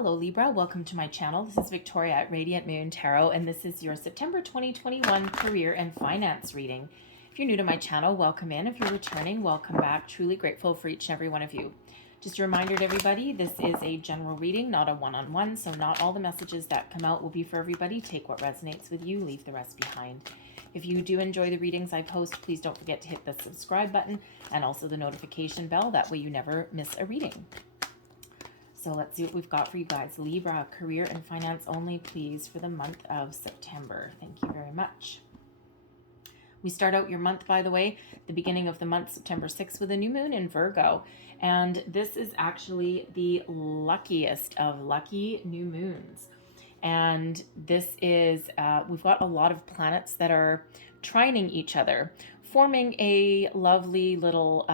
Hello Libra, welcome to my channel. This is Victoria at Radiant Moon Tarot, and this is your September 2021 career and finance reading. If you're new to my channel, welcome in. If you're returning, welcome back. Truly grateful for each and every one of you. Just a reminder to everybody, this is a general reading, not a one-on-one, so not all the messages that come out will be for everybody. Take what resonates with you, leave the rest behind. If you do enjoy the readings I post, please don't forget to hit the subscribe button and also the notification bell. That way you never miss a reading. So let's see what we've got for you guys. Libra, career and finance only, please, for the month of September. Thank you very much. We start out your month, by the way, the beginning of the month, September 6th, with a new moon in Virgo. And this is actually the luckiest of lucky new moons. And this is, we've got a lot of planets that are trining each other, forming a lovely little,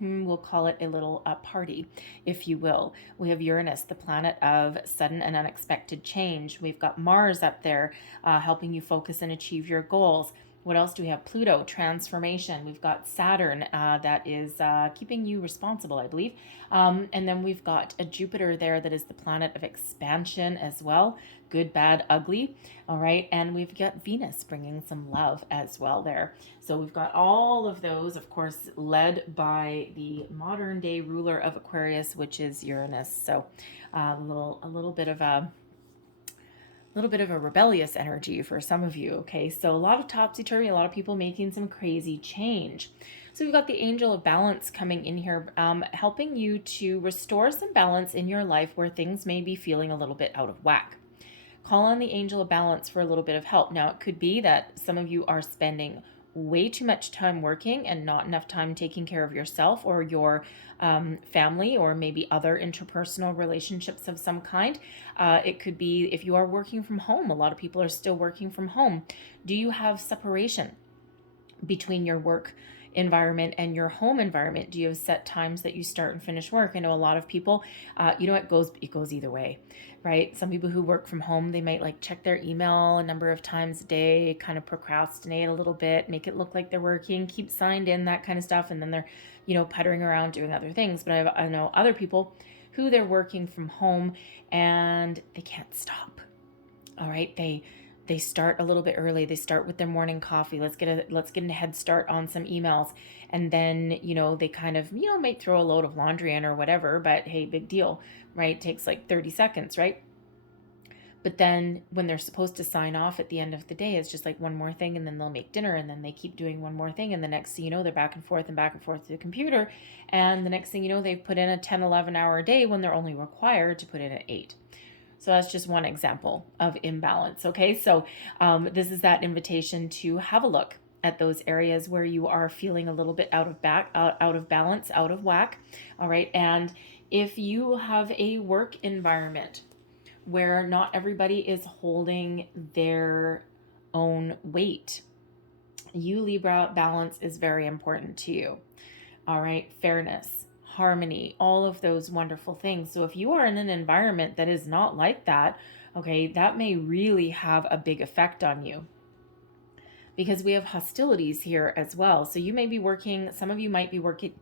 we'll call it a little party, if you will. We have Uranus, the planet of sudden and unexpected change. We've got Mars up there helping you focus and achieve your goals. What else do we have? Pluto, transformation. We've got Saturn that is keeping you responsible, I believe. And then we've got a Jupiter there that is the planet of expansion as well. Good, bad, ugly. All right. And we've got Venus bringing some love as well there. So we've got all of those, of course, led by the modern day ruler of Aquarius, which is Uranus. So a little bit of a rebellious energy for some of you. Okay, so a lot of topsy-turvy, a lot of people making some crazy change. So we've got the angel of balance coming in here, helping you to restore some balance in your life where things may be feeling a little bit out of whack. Call on the angel of balance for a little bit of help. Now, it could be that some of you are spending way too much time working and not enough time taking care of yourself or your family, or maybe other interpersonal relationships of some kind. It could be if you are working from home. A lot of people are still working from home. Do you have separation between your work environment and your home environment? Do you have set times that you start and finish work? I know a lot of people, it goes either way, right? Some people who work from home, they might like check their email a number of times a day, kind of procrastinate a little bit, make it look like they're working, keep signed in, that kind of stuff. And then they're, puttering around doing other things. But I know other people who they're working from home and they can't stop. All right. They start a little bit early. They start with their morning coffee. Let's get a head start on some emails. And then, they kind of, might throw a load of laundry in or whatever, but hey, big deal, right? It takes like 30 seconds, right? But then when they're supposed to sign off at the end of the day, it's just like one more thing, and then they'll make dinner, and then they keep doing one more thing. And the next thing you know, they're back and forth to the computer. And the next thing you know, they've put in a 10, 11 hour day when they're only required to put in an 8. So that's just one example of imbalance. Okay, so this is that invitation to have a look at those areas where you are feeling a little bit out of balance, out of whack. All right, and if you have a work environment where not everybody is holding their own weight, Libra, balance is very important to you. All right, fairness, harmony, all of those wonderful things. So if you are in an environment that is not like that, okay, that may really have a big effect on you, because we have hostilities here as well. So you may be working, some of you might be working,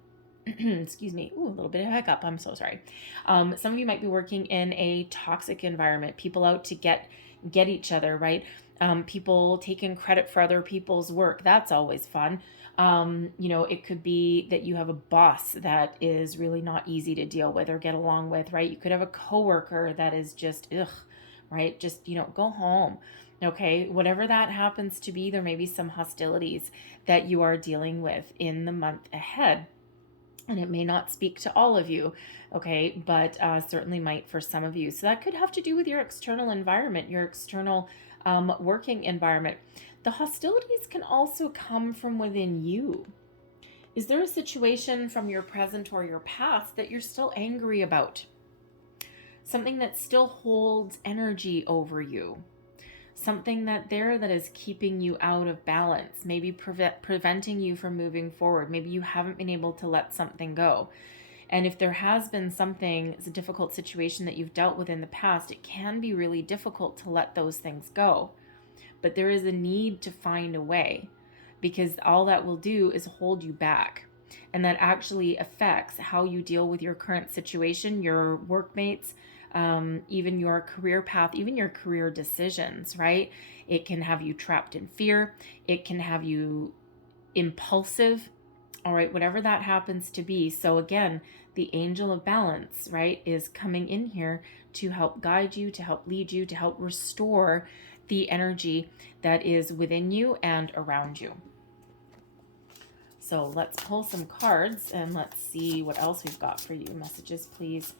excuse me, a little bit of hiccup, I'm so sorry. Some of you might be working in a toxic environment, people out to get each other, right? People taking credit for other people's work. That's always fun. It could be that you have a boss that is really not easy to deal with or get along with, right? You could have a coworker that is just, right? Just, go home. Okay. Whatever that happens to be, there may be some hostilities that you are dealing with in the month ahead. And it may not speak to all of you, okay, but certainly might for some of you. So that could have to do with your external environment, your external working environment. The hostilities can also come from within you. Is there a situation from your present or your past that you're still angry about? Something that still holds energy over you? Something that is keeping you out of balance, maybe preventing you from moving forward. Maybe you haven't been able to let something go. And if there has been something, it's a difficult situation that you've dealt with in the past, it can be really difficult to let those things go. But there is a need to find a way, because all that will do is hold you back. And that actually affects how you deal with your current situation, your workmates, even your career path, even your career decisions, right? It can have you trapped in fear. It can have you impulsive, all right, whatever that happens to be. So again, the angel of balance, right, is coming in here to help guide you, to help lead you, to help restore the energy that is within you and around you. So let's pull some cards and let's see what else we've got for you. Messages, please,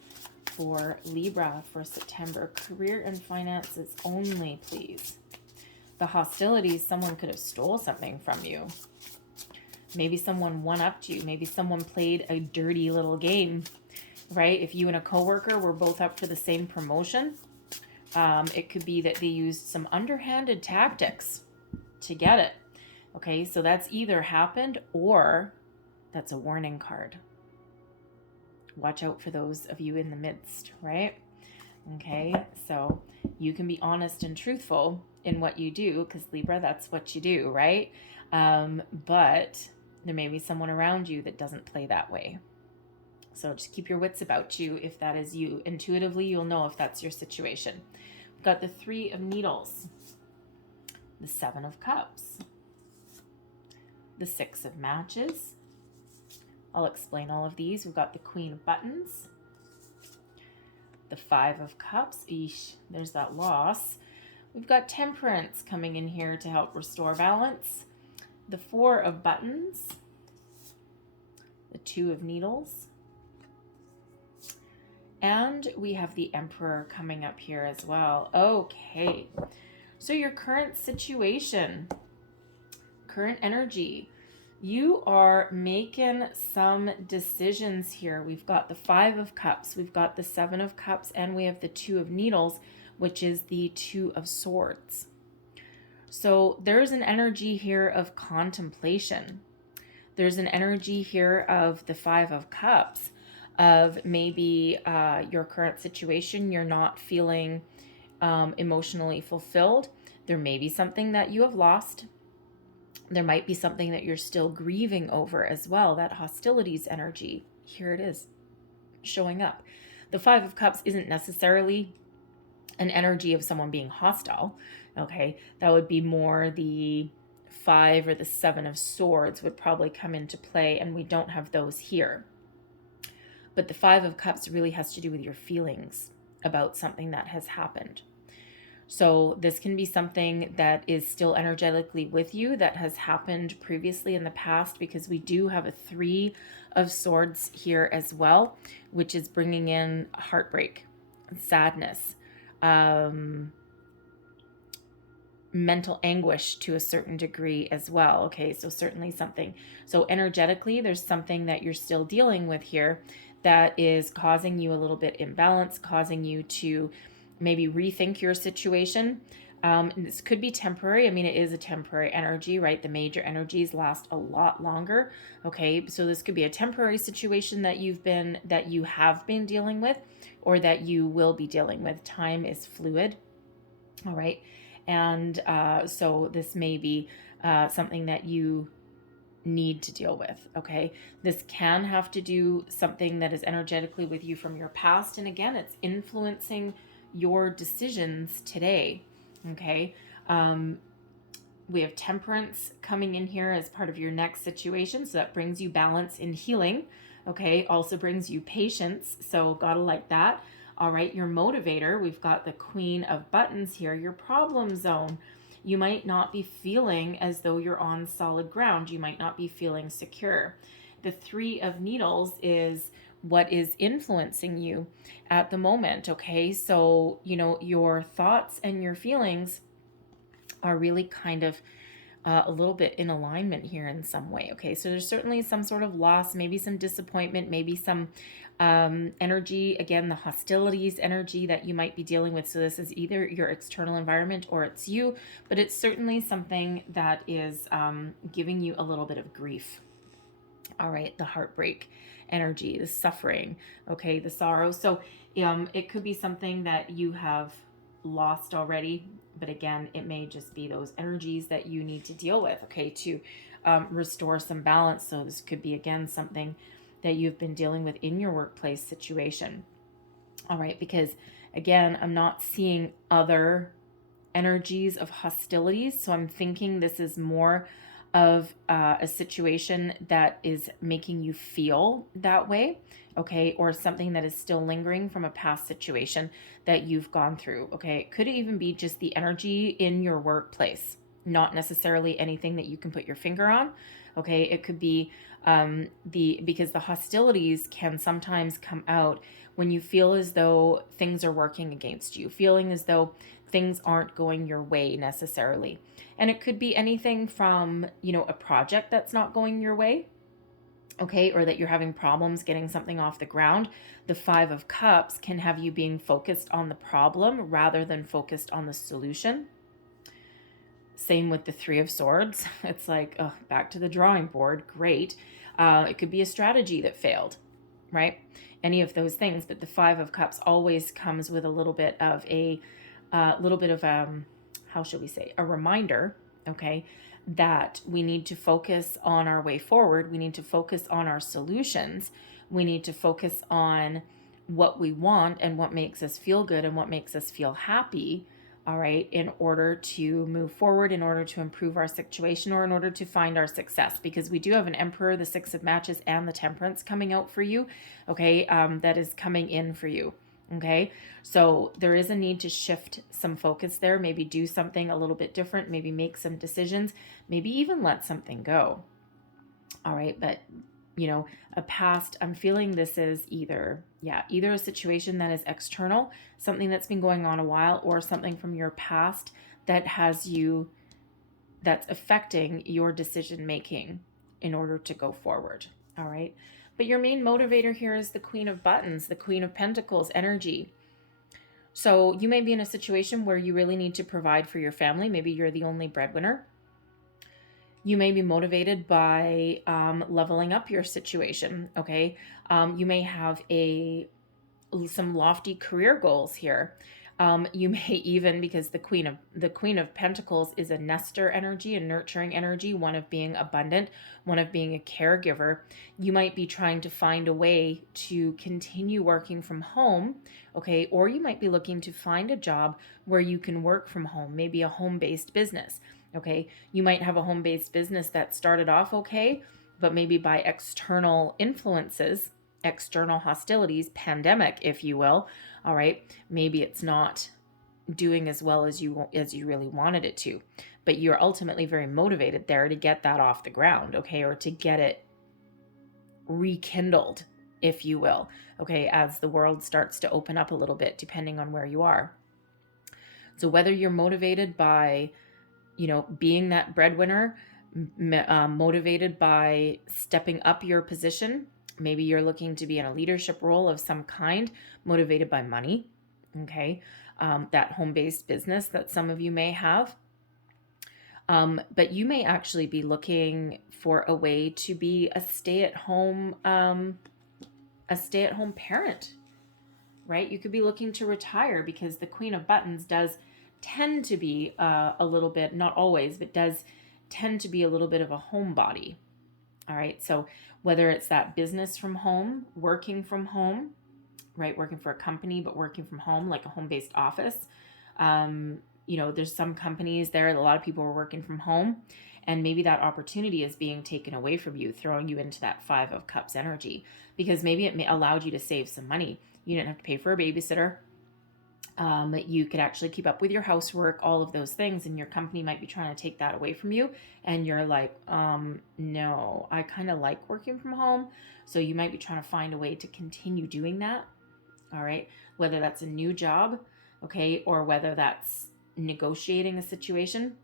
for Libra for September. Career and finances only, please. The hostilities, someone could have stole something from you. Maybe someone one-upped you. Maybe someone played a dirty little game, right? If you and a coworker were both up for the same promotion, it could be that they used some underhanded tactics to get it. Okay, so that's either happened or that's a warning card. Watch out for those of you in the midst, right? Okay, so you can be honest and truthful in what you do because Libra, that's what you do, right? But there may be someone around you that doesn't play that way. So just keep your wits about you if that is you. Intuitively, you'll know if that's your situation. We've got the 3 of Needles, the 7 of Cups, the 6 of Matches. I'll explain all of these. We've got the Queen of Buttons, the 5 of Cups. Eesh, there's that loss. We've got Temperance coming in here to help restore balance. The 4 of Buttons, the 2 of Needles, and we have the Emperor coming up here as well. Okay, so your current situation, current energy, you are making some decisions here. We've got the 5 of Cups, we've got the 7 of Cups, and we have the 2 of Needles, which is the 2 of Swords. So there's an energy here of contemplation. There's an energy here of the 5 of Cups, of maybe your current situation, you're not feeling emotionally fulfilled. There may be something that you have lost. There might be something that you're still grieving over as well. That hostilities energy, here it is, showing up. The 5 of Cups isn't necessarily an energy of someone being hostile. Okay, that would be more the 5 or the 7 of Swords would probably come into play, and we don't have those here. But the 5 of Cups really has to do with your feelings about something that has happened. So this can be something that is still energetically with you that has happened previously in the past, because we do have a 3 of Swords here as well, which is bringing in heartbreak, sadness, mental anguish to a certain degree as well. Okay, so certainly something. So energetically, there's something that you're still dealing with here that is causing you a little bit imbalance, causing you to maybe rethink your situation. This could be temporary. I mean, it is a temporary energy, right? The major energies last a lot longer. Okay, so this could be a temporary situation that you have been dealing with, or that you will be dealing with. Time is fluid. All right. And so this may be something that you need to deal with. Okay. This can have to do something that is energetically with you from your past. And again, it's influencing your decisions today. Okay. We have Temperance coming in here as part of your next situation. So that brings you balance and healing. Okay. Also brings you patience. So gotta like that. All right, your motivator, we've got the Queen of Buttons here, your problem zone. You might not be feeling as though you're on solid ground. You might not be feeling secure. The 3 of Needles is what is influencing you at the moment, okay? So, your thoughts and your feelings are really kind of a little bit in alignment here in some way, okay? So there's certainly some sort of loss, maybe some disappointment, maybe some energy, again, the hostilities energy that you might be dealing with. So this is either your external environment or it's you, but it's certainly something that is giving you a little bit of grief. All right, the heartbreak energy, the suffering, okay, the sorrow. So it could be something that you have lost already, but again, it may just be those energies that you need to deal with, okay, to restore some balance. So this could be, again, something that you've been dealing with in your workplace situation. All right, because Again, I'm not seeing other energies of hostilities. So I'm thinking this is more of a situation that is making you feel that way, okay, or something that is still lingering from a past situation that you've gone through, okay. It could even be just the energy in your workplace, not necessarily anything that you can put your finger on, okay. It could be because the hostilities can sometimes come out when you feel as though things are working against you, feeling as though things aren't going your way necessarily. And it could be anything from, a project that's not going your way, okay, or that you're having problems getting something off the ground. The Five of Cups can have you being focused on the problem rather than focused on the solution. Same with the Three of Swords. It's like, oh, back to the drawing board. Great. It could be a strategy that failed, right? Any of those things. But the Five of Cups always comes with a little bit of how should we say, a reminder, okay, that we need to focus on our way forward. We need to focus on our solutions. We need to focus on what we want and what makes us feel good and what makes us feel happy, all right, in order to move forward, in order to improve our situation, or in order to find our success. Because we do have an Emperor, the Six of Matches, and the Temperance coming out for you, okay, that is coming in for you. Okay, so there is a need to shift some focus there, maybe do something a little bit different, maybe make some decisions, maybe even let something go. All right, but I'm feeling this is either a situation that is external, something that's been going on a while, or something from your past that's affecting your decision making in order to go forward. All right. But your main motivator here is the Queen of Buttons, the Queen of Pentacles energy. So you may be in a situation where you really need to provide for your family. Maybe you're the only breadwinner. You may be motivated by leveling up your situation, okay? You may have some lofty career goals here. You may even, because the Queen of Pentacles is a nester energy, a nurturing energy, one of being abundant, one of being a caregiver. You might be trying to find a way to continue working from home, okay? Or you might be looking to find a job where you can work from home, maybe a home-based business, okay? You might have a home-based business that started off okay, but maybe by external influences, external hostilities, pandemic, if you will, all right, maybe it's not doing as well as you really wanted it to, but you're ultimately very motivated there to get that off the ground, okay, or to get it rekindled, if you will, okay, as the world starts to open up a little bit, depending on where you are. So whether you're motivated by, being that breadwinner, motivated by stepping up your position, maybe you're looking to be in a leadership role of some kind, motivated by money, okay? That home-based business that some of you may have. But you may actually be looking for a way to be a stay-at-home parent, right? You could be looking to retire, because the Queen of Buttons does tend to be a little bit, not always, but does tend to be a little bit of a homebody. All right, so whether it's that business from home, working from home, right, working for a company, but working from home, like a home-based office. There's some companies there, a lot of people are working from home, and maybe that opportunity is being taken away from you, throwing you into that Five of Cups energy, because maybe it allowed you to save some money. You didn't have to pay for a babysitter. You could actually keep up with your housework, all of those things, and your company might be trying to take that away from you. And you're like, no, I kind of like working from home. So you might be trying to find a way to continue doing that. All right. Whether that's a new job, okay, or whether that's negotiating a situation.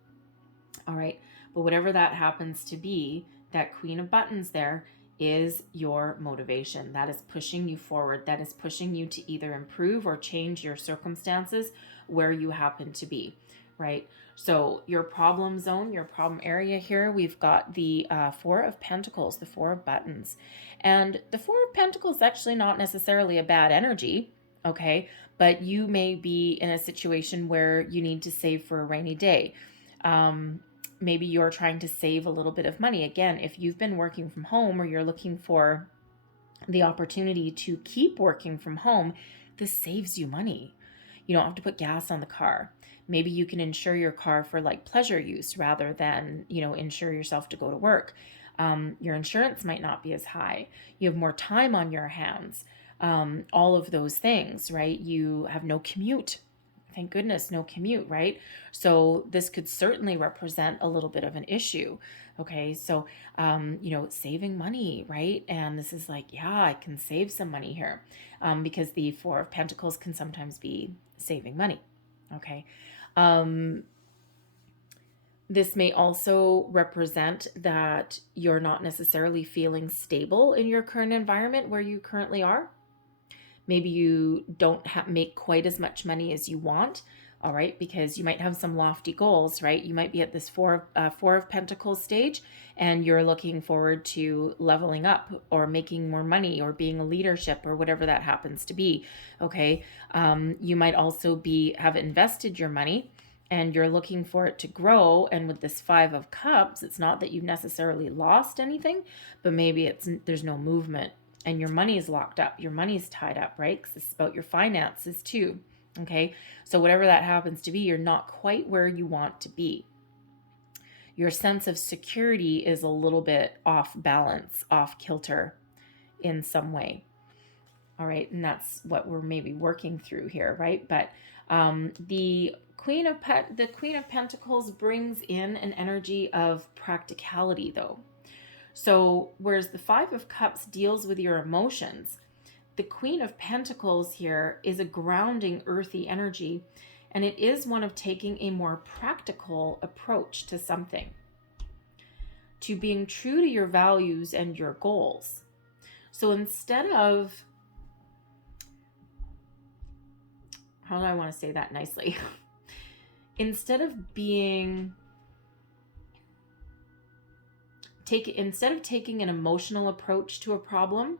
All right. But whatever that happens to be, that Queen of Buttons there is your motivation. That is pushing you forward. That is pushing you to either improve or change your circumstances where you happen to be, right? So your problem zone, your problem area here, we've got the Four of Pentacles, the Four of Buttons. And the Four of Pentacles is actually not necessarily a bad energy, okay? But you may be in a situation where you need to save for a rainy day. Maybe you're trying to save a little bit of money. Again, if you've been working from home, or you're looking for the opportunity to keep working from home, this saves you money. You don't have to put gas on the car. Maybe you can insure your car for like pleasure use rather than, insure yourself to go to work. Your insurance might not be as high. You have more time on your hands. All of those things, right? You have no commute. Thank goodness, no commute, right? So this could certainly represent a little bit of an issue. Okay, so saving money, right? And this is like, yeah, I can save some money here, because the Four of Pentacles can sometimes be saving money. Okay. This may also represent that you're not necessarily feeling stable in your current environment where you currently are. Maybe you don't make quite as much money as you want, all right, because you might have some lofty goals, right? You might be at this Four of Pentacles stage, and you're looking forward to leveling up or making more money or being a leadership or whatever that happens to be, okay? You might also have invested your money and you're looking for it to grow. And with this Five of Cups, it's not that you've necessarily lost anything, but maybe there's no movement. And your money is locked up. Your money's tied up, right? Because it's about your finances too. Okay. So whatever that happens to be, you're not quite where you want to be. Your sense of security is a little bit off balance, off kilter in some way. All right. And that's what we're maybe working through here, right? But the Queen of Pentacles brings in an energy of practicality, though. So whereas the Five of Cups deals with your emotions, the Queen of Pentacles here is a grounding, earthy energy, and it is one of taking a more practical approach to something, to being true to your values and your goals. So instead of, how do I want to say that nicely? Instead of taking an emotional approach to a problem,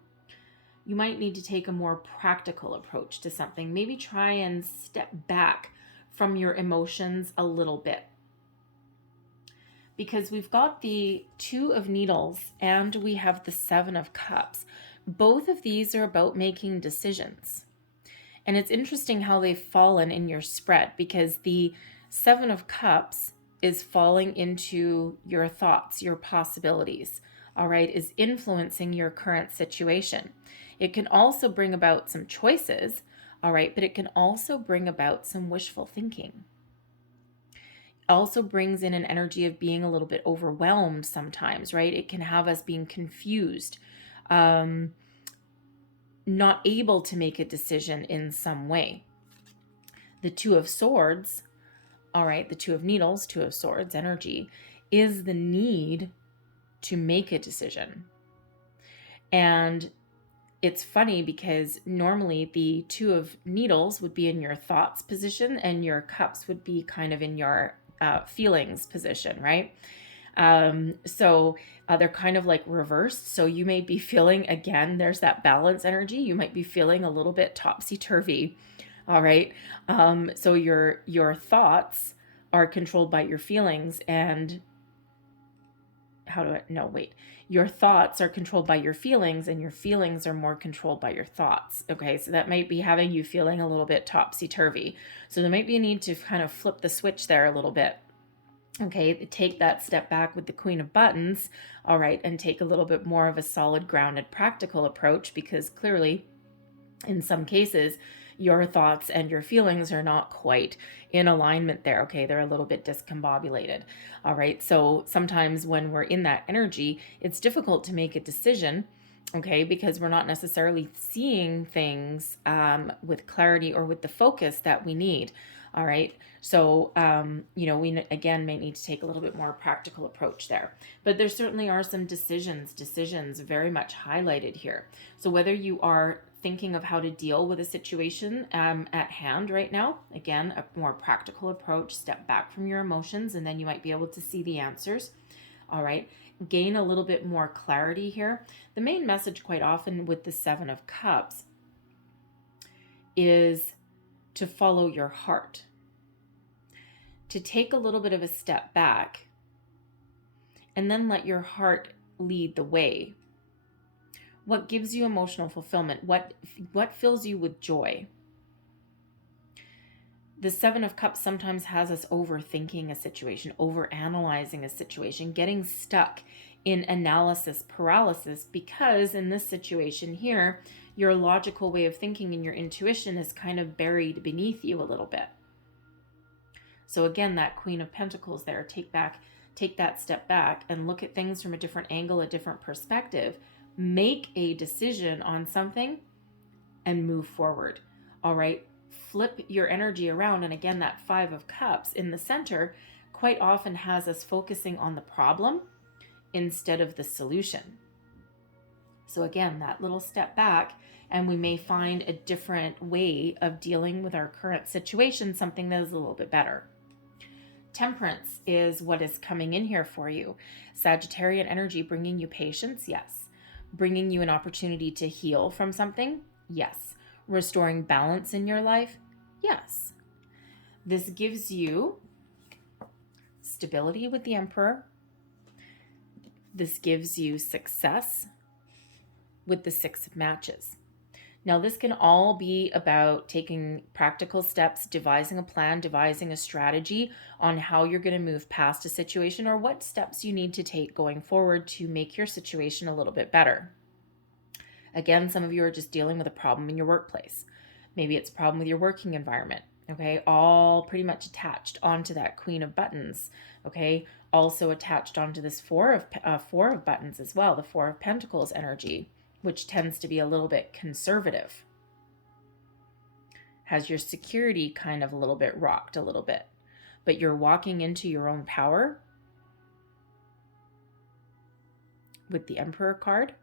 you might need to take a more practical approach to something. Maybe try and step back from your emotions a little bit. Because we've got the Two of Needles and we have the Seven of Cups. Both of these are about making decisions. And it's interesting how they've fallen in your spread, because the Seven of Cups is falling into your thoughts, your possibilities, all right, is influencing your current situation. It can also bring about some choices, all right, but it can also bring about some wishful thinking. Also brings in an energy of being a little bit overwhelmed sometimes, right? It can have us being confused, not able to make a decision in some way. The Two of Swords, all right, the Two of Needles, Two of Swords energy is the need to make a decision. And it's funny because normally the Two of Needles would be in your thoughts position and your cups would be kind of in your feelings position, right? So they're kind of like reversed. So you may be feeling, again, there's that balance energy. You might be feeling a little bit topsy-turvy. All right. So your thoughts are controlled by your feelings, and your thoughts are controlled by your feelings, and your feelings are more controlled by your thoughts. Okay. So that might be having you feeling a little bit topsy-turvy. So there might be a need to kind of flip the switch there a little bit. Okay. Take that step back with the Queen of Buttons. All right. And take a little bit more of a solid, grounded, practical approach, because clearly in some cases, your thoughts and your feelings are not quite in alignment there. Okay. They're a little bit discombobulated. All right. So sometimes when we're in that energy, it's difficult to make a decision. Okay. Because we're not necessarily seeing things with clarity or with the focus that we need. All right. So, we again may need to take a little bit more practical approach there, but there certainly are some decisions very much highlighted here. So whether you are thinking of how to deal with a situation at hand right now, again, a more practical approach, step back from your emotions, and then you might be able to see the answers. All right. Gain a little bit more clarity here. The main message quite often with the Seven of Cups is to follow your heart, to take a little bit of a step back and then let your heart lead the way. What gives you emotional fulfillment? What fills you with joy? The Seven of Cups sometimes has us overthinking a situation, overanalyzing a situation, getting stuck in analysis paralysis, because in this situation here, your logical way of thinking and your intuition is kind of buried beneath you a little bit. So again, that Queen of Pentacles there, take that step back and look at things from a different angle, a different perspective. Make a decision on something and move forward. All right. Flip your energy around. And again, that Five of Cups in the center quite often has us focusing on the problem instead of the solution. So again, that little step back, and we may find a different way of dealing with our current situation, something that is a little bit better. Temperance is what is coming in here for you. Sagittarian energy bringing you patience, yes. Bringing you an opportunity to heal from something, yes. Restoring balance in your life, yes. This gives you stability with the Emperor. This gives you success with the Six of Matches. Now, this can all be about taking practical steps, devising a plan, devising a strategy on how you're going to move past a situation, or what steps you need to take going forward to make your situation a little bit better. Again, some of you are just dealing with a problem in your workplace. Maybe it's a problem with your working environment, okay? All pretty much attached onto that Queen of Buttons, okay? Also attached onto this Four of Buttons as well, the Four of Pentacles energy, which tends to be a little bit conservative. Has your security kind of a little bit rocked a little bit, but you're walking into your own power with the Emperor card.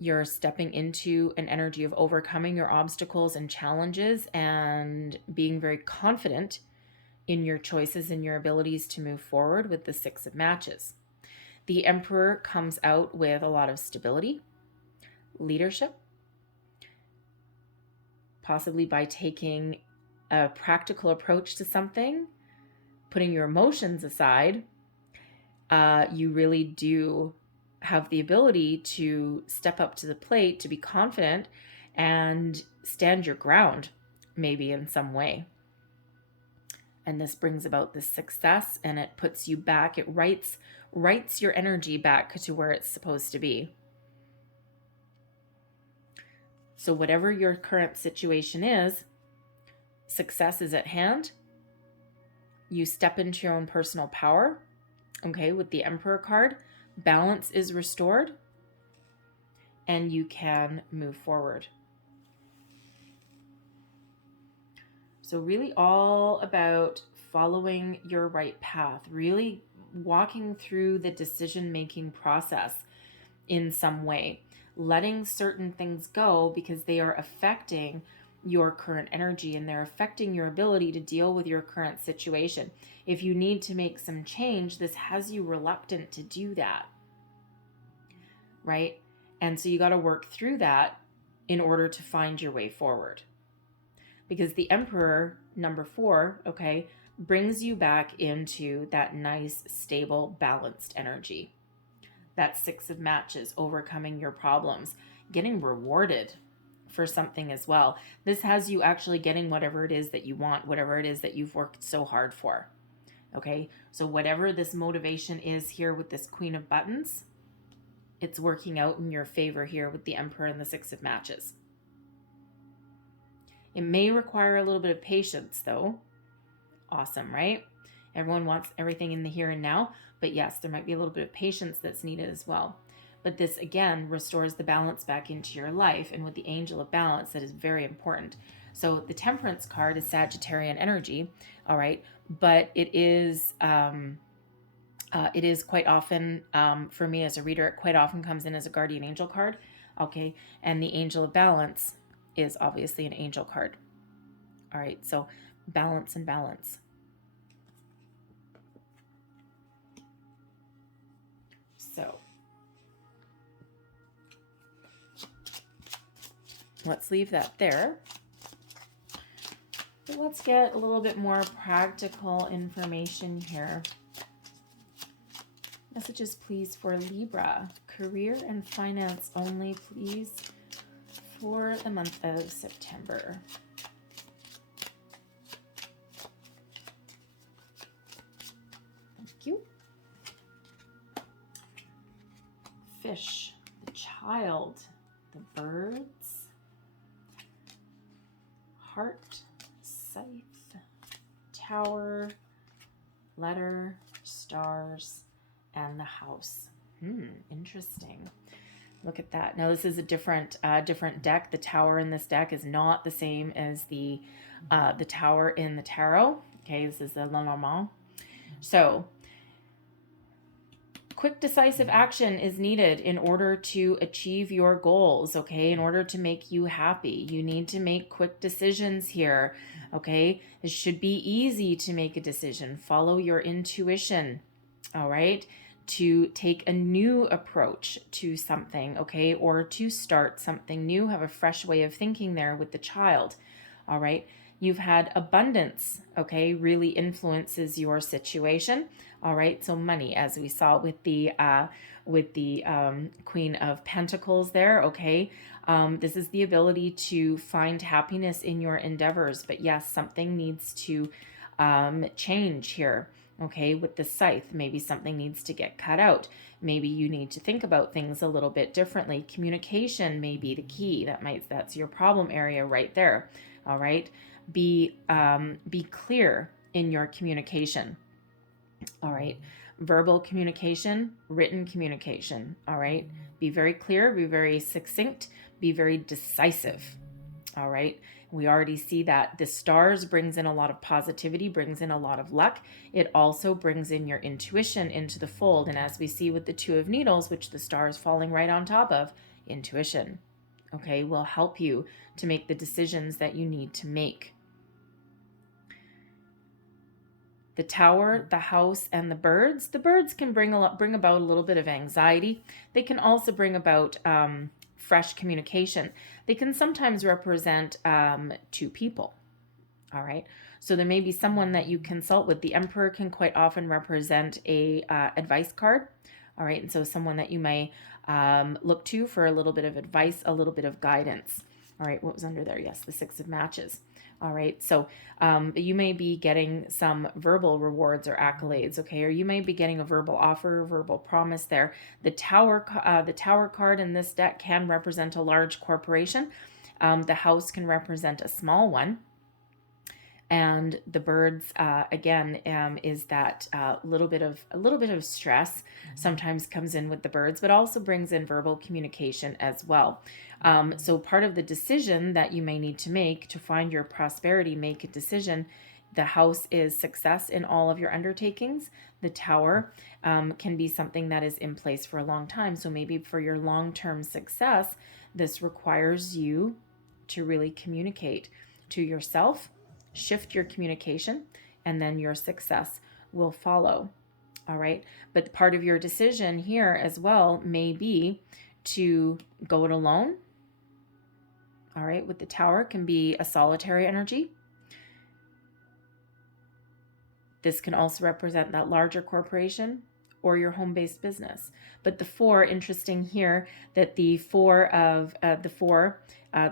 You're stepping into an energy of overcoming your obstacles and challenges and being very confident in your choices and your abilities to move forward with the Six of Matches. The Emperor comes out with a lot of stability, leadership, possibly by taking a practical approach to something, putting your emotions aside. You really do have the ability to step up to the plate, to be confident and stand your ground, maybe in some way. And this brings about this success, and it puts you back. It writes your energy back to where it's supposed to be. So whatever your current situation is, success is at hand. You step into your own personal power, okay, with the Emperor card. Balance is restored, and you can move forward. So really all about following your right path, really walking through the decision-making process in some way, letting certain things go because they are affecting your current energy and they're affecting your ability to deal with your current situation. If you need to make some change, this has you reluctant to do that, right? And so you got to work through that in order to find your way forward. Because the Emperor, number 4, okay, brings you back into that nice, stable, balanced energy. That Six of Matches, overcoming your problems, getting rewarded for something as well. This has you actually getting whatever it is that you want, whatever it is that you've worked so hard for. Okay, so whatever this motivation is here with this Queen of Buttons, it's working out in your favor here with the Emperor and the Six of Matches. It may require a little bit of patience though. Awesome, right? Everyone wants everything in the here and now, but yes, there might be a little bit of patience that's needed as well. But this again restores the balance back into your life, and with the Angel of Balance, that is very important. So the Temperance card is Sagittarian energy, all right, but it is quite often, for me as a reader, it quite often comes in as a guardian angel card, okay, and the Angel of Balance is obviously an angel card. All right, so balance and balance. So let's leave that there. But let's get a little bit more practical information here. Messages, please, for Libra. Career and finance only, please, for the month of September. Thank you. Fish, the child, the birds, heart, scythe, tower, letter, stars, and the house. Interesting. Look at that. Now this is a different deck. The tower in this deck is not the same as the tower in the tarot. Okay, this is the Lenormand. So quick decisive action is needed in order to achieve your goals, okay? In order to make you happy, you need to make quick decisions here, okay? It should be easy to make a decision. Follow your intuition, all right? To take a new approach to something, okay? Or to start something new, have a fresh way of thinking there with the child, all right? You've had abundance, okay? Really influences your situation. All right, so money, as we saw with the Queen of Pentacles there, okay? This is the ability to find happiness in your endeavors. But yes, something needs to change here, okay? With the scythe, maybe something needs to get cut out. Maybe you need to think about things a little bit differently. Communication may be the key. That's your problem area right there, all right? Be clear in your communication. All right. Verbal communication, written communication. All right. Be very clear, be very succinct, be very decisive. All right. We already see that the stars brings in a lot of positivity, brings in a lot of luck. It also brings in your intuition into the fold. And as we see with the Two of Needles, which the star is falling right on top of, intuition, okay, will help you to make the decisions that you need to make. The tower, the house, and the birds. The birds can bring about a little bit of anxiety. They can also bring about fresh communication. They can sometimes represent two people. All right. So there may be someone that you consult with. The Emperor can quite often represent a advice card. All right. And so someone that you may look to for a little bit of advice, a little bit of guidance. All right. What was under there? Yes, the Six of Matches. All right, so you may be getting some verbal rewards or accolades, okay? Or you may be getting a verbal offer, verbal promise there. The Tower card in this deck can represent a large corporation. The house can represent a small one. And the birds, again, is that little bit of stress sometimes comes in with the birds, but also brings in verbal communication as well. So part of the decision that you may need to make to find your prosperity, make a decision. The house is success in all of your undertakings. The tower can be something that is in place for a long time. So maybe for your long-term success, this requires you to really communicate to yourself, shift your communication, and then your success will follow. All right. But part of your decision here as well may be to go it alone. All right. With the tower can be a solitary energy. This can also represent that larger corporation or your home-based business. But the four, interesting here that the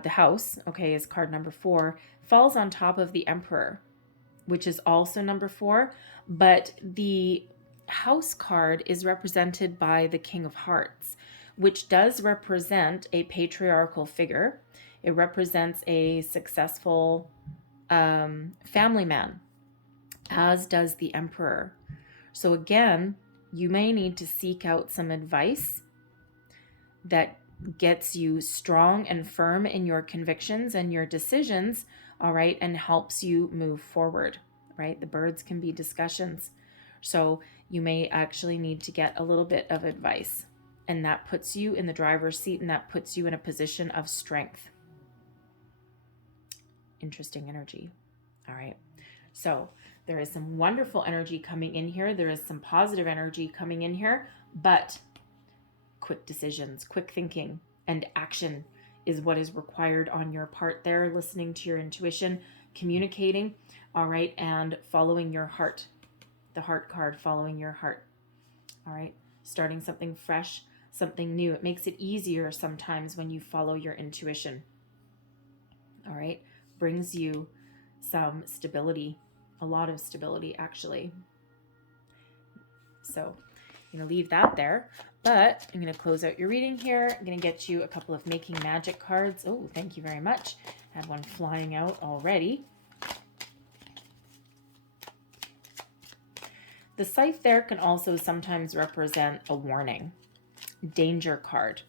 house, okay, is card number 4, falls on top of the Emperor, which is also number 4. But the house card is represented by the King of Hearts, which does represent a patriarchal figure. It represents a successful family man, as does the Emperor. So again, you may need to seek out some advice that gets you strong and firm in your convictions and your decisions, all right, and helps you move forward, right? The birds can be discussions. So you may actually need to get a little bit of advice, and that puts you in the driver's seat, and that puts you in a position of strength. Interesting energy. All right. So there is some wonderful energy coming in here. There is some positive energy coming in here, but quick decisions, quick thinking, and action is what is required on your part there, listening to your intuition, communicating, all right, and following your heart. The heart card, following your heart, all right, starting something fresh, something new. It makes it easier sometimes when you follow your intuition, All right. Brings you some stability, a lot of stability, actually. So I'm going to leave that there, but I'm going to close out your reading here. I'm going to get you a couple of Making Magic cards. Oh, thank you very much. Had one flying out already. The scythe there can also sometimes represent a warning, danger card.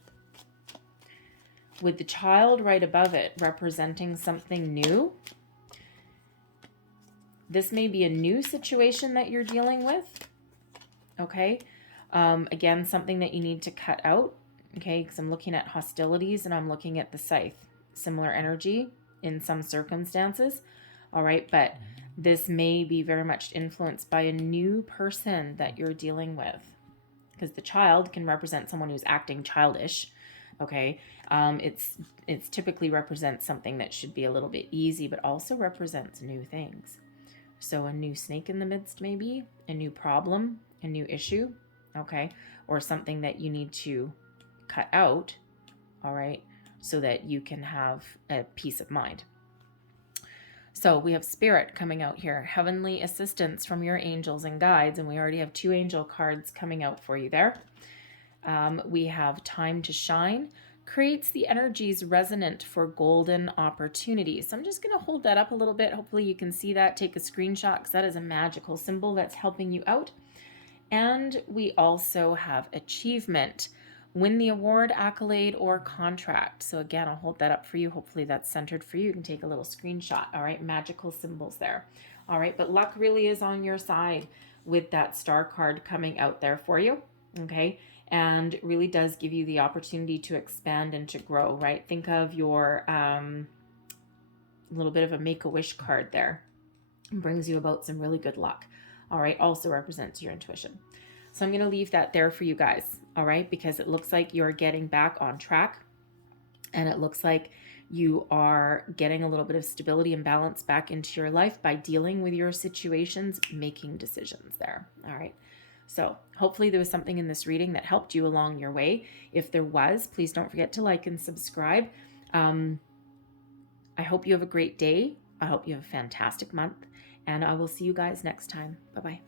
With the child right above it representing something new. This may be a new situation that you're dealing with. Okay. Again, something that you need to cut out. Okay. Because I'm looking at hostilities and I'm looking at the scythe. Similar energy in some circumstances. All right. But this may be very much influenced by a new person that you're dealing with. Because the child can represent someone who's acting childish. Okay. It's typically represents something that should be a little bit easy, but also represents new things. So a new snake in the midst, maybe a new problem, a new issue. Okay. Or something that you need to cut out. All right. So that you can have a peace of mind. So we have Spirit coming out here, heavenly assistance from your angels and guides. And we already have 2 angel cards coming out for you there. We have Time to Shine, creates the energies resonant for golden opportunities. So I'm just going to hold that up a little bit. Hopefully you can see that. Take a screenshot because that is a magical symbol that's helping you out. And we also have Achievement, win the award, accolade, or contract. So again, I'll hold that up for you. Hopefully that's centered for you. You can take a little screenshot. All right, magical symbols there. All right, but luck really is on your side with that Star card coming out there for you. Okay, and really does give you the opportunity to expand and to grow, right? Think of your little bit of a Make-A-Wish card there. It brings you about some really good luck. All right, also represents your intuition. So I'm going to leave that there for you guys, all right? Because it looks like you're getting back on track, and it looks like you are getting a little bit of stability and balance back into your life by dealing with your situations, making decisions there, all right? So hopefully there was something in this reading that helped you along your way. If there was, please don't forget to like and subscribe. I hope you have a great day. I hope you have a fantastic month, and I will see you guys next time. Bye-bye.